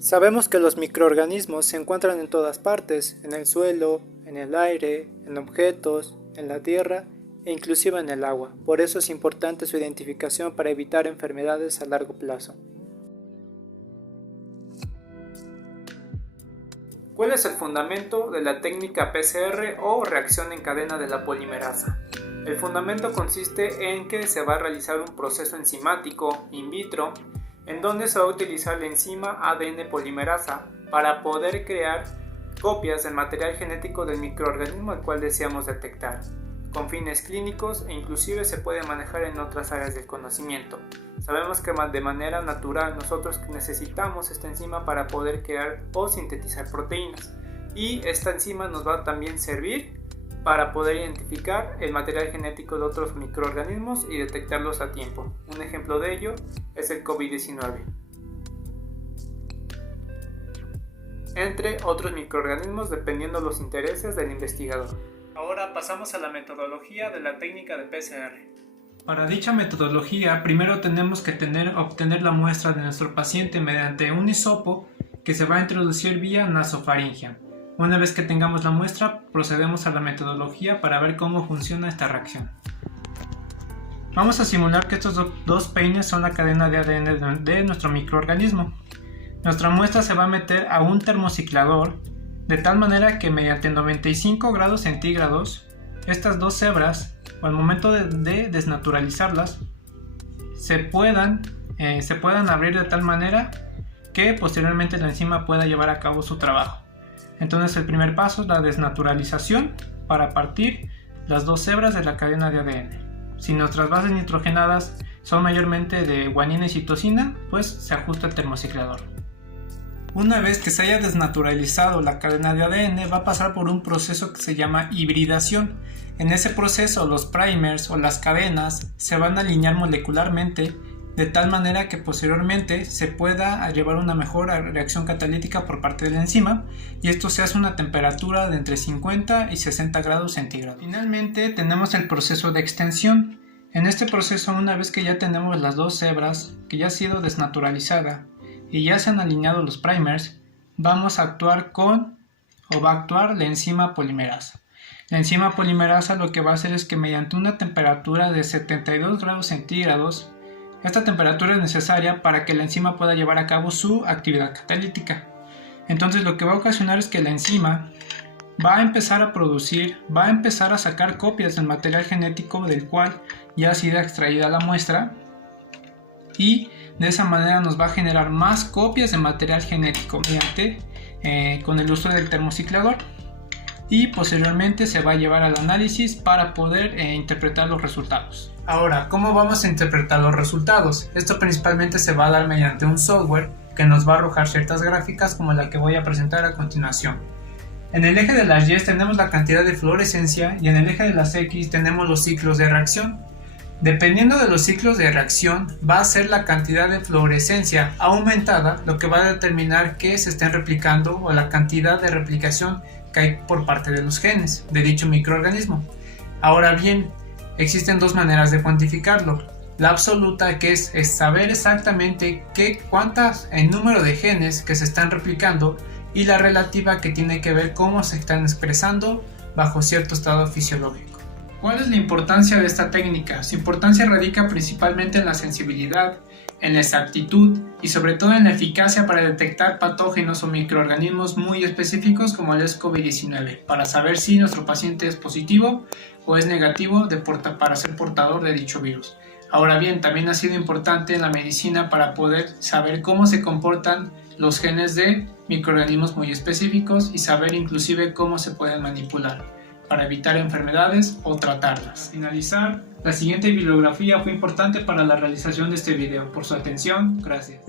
Sabemos que los microorganismos se encuentran en todas partes, en el suelo, en el aire, en objetos, en la tierra e inclusive en el agua. Por eso es importante su identificación para evitar enfermedades a largo plazo. ¿Cuál es el fundamento de la técnica PCR o reacción en cadena de la polimerasa? El fundamento consiste en que se va a realizar un proceso enzimático in vitro en donde se va a utilizar la enzima ADN polimerasa para poder crear copias del material genético del microorganismo al cual deseamos detectar, con fines clínicos e inclusive se puede manejar en otras áreas del conocimiento. Sabemos que de manera natural nosotros necesitamos esta enzima para poder crear o sintetizar proteínas y esta enzima nos va a también servir para poder identificar el material genético de otros microorganismos y detectarlos a tiempo. Un ejemplo de ello es el COVID-19. Entre otros microorganismos dependiendo los intereses del investigador. Ahora pasamos a la metodología de la técnica de PCR. Para dicha metodología, primero tenemos que obtener la muestra de nuestro paciente mediante un hisopo que se va a introducir vía nasofaringea. Una vez que tengamos la muestra, procedemos a la metodología para ver cómo funciona esta reacción. Vamos a simular que estos dos peines son la cadena de ADN de nuestro microorganismo. Nuestra muestra se va a meter a un termociclador de tal manera que mediante 95 grados centígrados, estas dos hebras, al momento de desnaturalizarlas, se puedan abrir de tal manera que posteriormente la enzima pueda llevar a cabo su trabajo. Entonces el primer paso es la desnaturalización para partir las dos hebras de la cadena de ADN. Si nuestras bases nitrogenadas son mayormente de guanina y citosina, pues se ajusta el termociclador. Una vez que se haya desnaturalizado la cadena de ADN, va a pasar por un proceso que se llama hibridación. En ese proceso los primers o las cadenas se van a alinear molecularmente de tal manera que posteriormente se pueda llevar una mejor reacción catalítica por parte de la enzima y esto se hace a una temperatura de entre 50 y 60 grados centígrados. Finalmente tenemos el proceso de extensión. En este proceso, una vez que ya tenemos las dos hebras que ya ha sido desnaturalizada y ya se han alineado los primers, vamos a actuar va a actuar la enzima polimerasa. La enzima polimerasa lo que va a hacer es que mediante una temperatura de 72 grados centígrados, esta temperatura es necesaria para que la enzima pueda llevar a cabo su actividad catalítica. Entonces lo que va a ocasionar es que la enzima va a empezar a producir, va a empezar a sacar copias del material genético del cual ya ha sido extraída la muestra y de esa manera nos va a generar más copias de material genético con el uso del termociclador y posteriormente se va a llevar al análisis para poder interpretar los resultados. Ahora, ¿cómo vamos a interpretar los resultados? Esto principalmente se va a dar mediante un software que nos va a arrojar ciertas gráficas como la que voy a presentar a continuación. En el eje de las Y tenemos la cantidad de fluorescencia y en el eje de las X tenemos los ciclos de reacción. Dependiendo de los ciclos de reacción va a ser la cantidad de fluorescencia aumentada lo que va a determinar que se estén replicando o la cantidad de replicación que hay por parte de los genes de dicho microorganismo. Ahora bien, existen dos maneras de cuantificarlo. La absoluta, que es saber exactamente cuántas en número de genes que se están replicando, y la relativa, que tiene que ver cómo se están expresando bajo cierto estado fisiológico. ¿Cuál es la importancia de esta técnica? Su importancia radica principalmente en la sensibilidad, en la exactitud y sobre todo en la eficacia para detectar patógenos o microorganismos muy específicos como el COVID-19, para saber si nuestro paciente es positivo o es negativo para ser portador de dicho virus. Ahora bien, también ha sido importante en la medicina para poder saber cómo se comportan los genes de microorganismos muy específicos y saber inclusive cómo se pueden manipular para evitar enfermedades o tratarlas. Para finalizar, la siguiente bibliografía fue importante para la realización de este video. Por su atención, gracias.